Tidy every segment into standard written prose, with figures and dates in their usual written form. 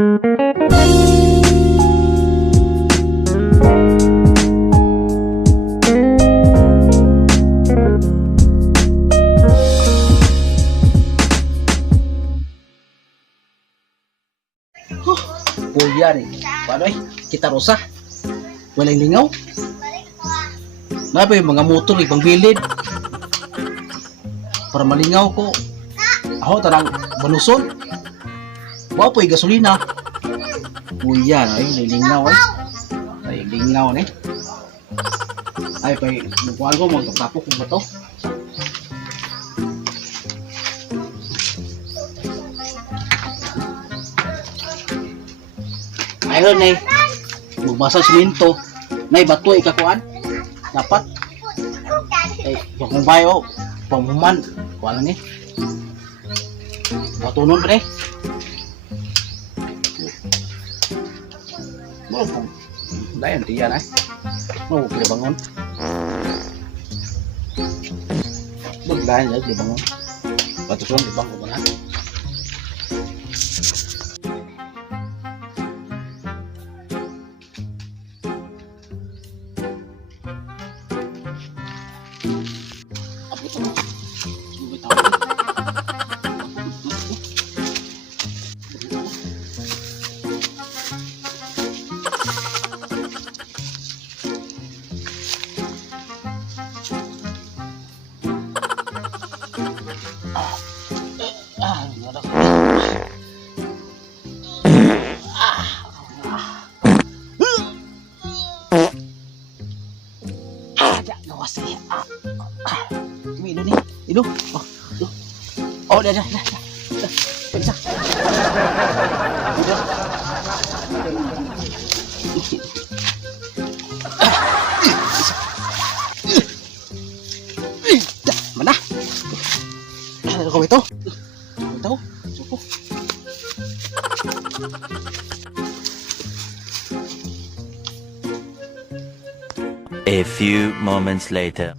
Kuya rin. Paano kita rosa? Walang lingaw? Napa yung mga motor, ibang bilid. Para malingaw ko. Ako, tarang baluson. Wow po yung gasolina. Kuya, ay, lingaw ay. Ay, lingaw ni. Ay, magkuhan ko, magtapok ko ba to? Ayun eh, magbasa siminto, nay bato ikakuan, dapat, kung bayo, pamuman, kuan ni, matunon pa eh. Mo po, dayan tiyan eh, mo kinabangon, magdayan ya kinabangon, batuson dibangon na. Ido. Oh, dah. Bisa. Ido. Mana? Kau itu? Tahu? Cukup. A few moments later.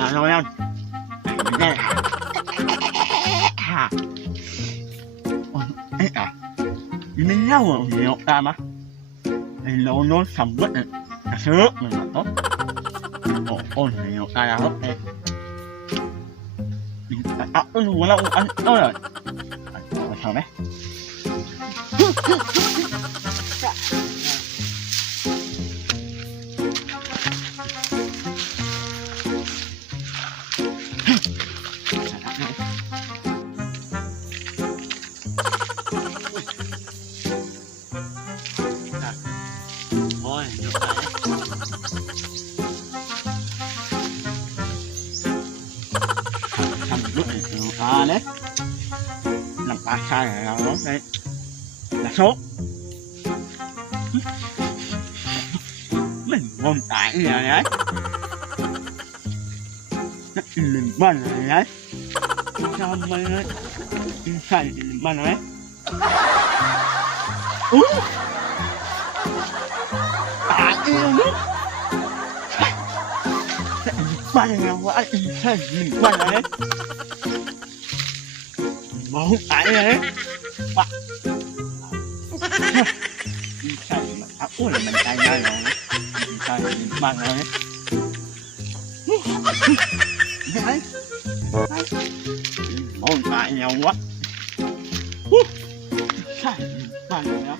Ano yan? Minaw ang iyong tama. Ay launon sambot na nasirok na ito. Oo, iyong kaya ko eh. Ako wala kong ano yan. Ano sabi? Đấy làm ba sai này nó đây là số mình ngon tại như này đấy mình ban này đấy sao mình sai ban này tại yêu nữa ban này quá sai mình ban này mau tại đấy Pak sai mà aku là mình tay ngay rồi sai mang rồi đấy mau tại nhau quá ใช่บ้านเลยนะ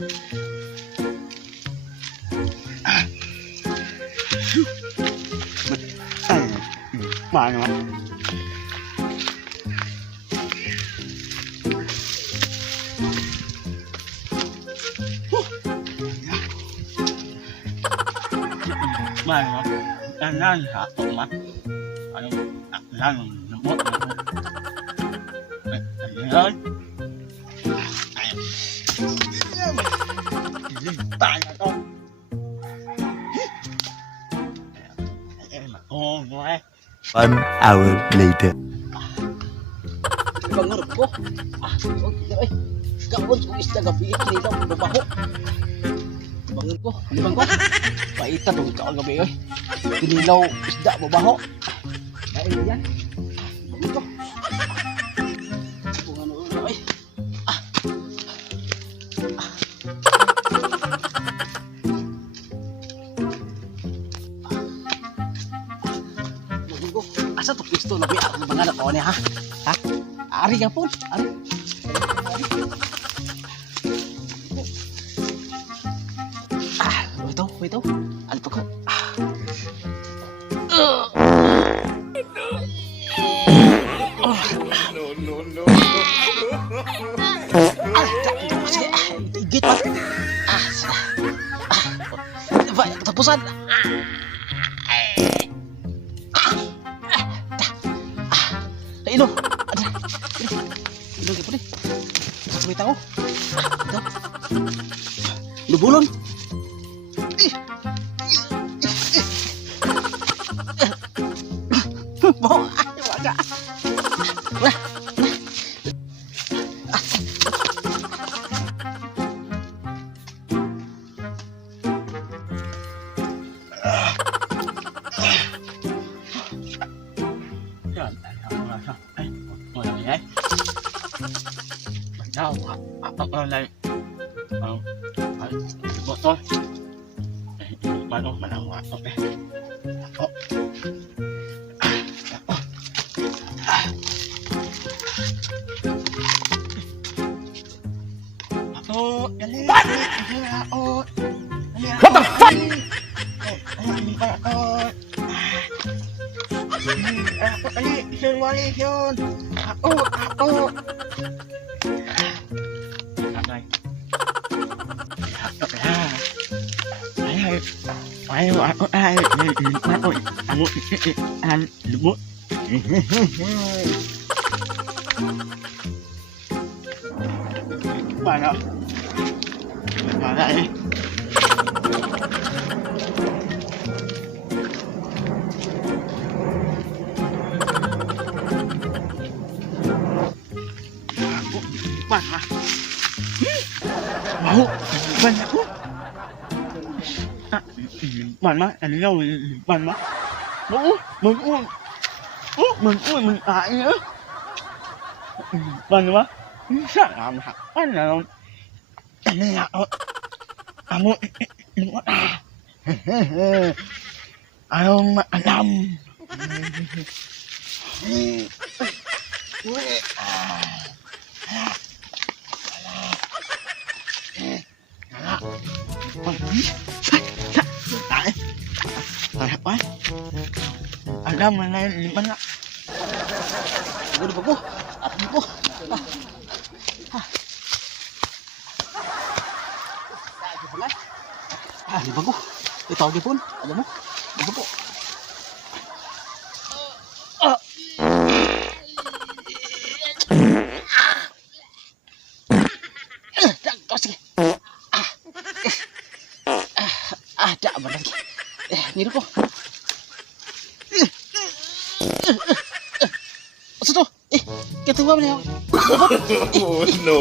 บ้านเนาะบ้านเนาะนั่งหาตรงมั้ยนั่งน้ำมดเลยตายแล้วต้องโอ้ย 1 hour later. Bangur ko. Ay. Kaon ko isda gabi kinilaw babaho. Bangun ko, libang ko. Paita tong kaon gabi oy. Kinilaw isda babaho. Dahil yan. Bangun ko. Kung ano oy. Asa to pisto labi ang mga anak ko niya ha? Ha? Ari ka po. Ari. Wait. Ano pa ko? No. Sige, igit pa. Tapusan. Ilo. Ada. Ilo ke pudi. Sampai tahu. Ito. Lubulon. Mau wala. Nah. Đâu này bọn tôi bạn ơi mà làm ngoại ok What the fuck? Bạn ạ, bạn đây. Bạn à? Máu, bạn ạ. Bạn má, anh đâu bạn má. Mình ai nữa. Bạn má. Sao làm hả? Anh là anh là anh muốn anh mà anh làm anh làm mà này bắn á. Udah bagus, bagus. Di bagus. Ito lagi pun, alam mo. Di bagus. Sige. Ada apa lagi? Ngiru ko. Asa to? Kita ba niya? No.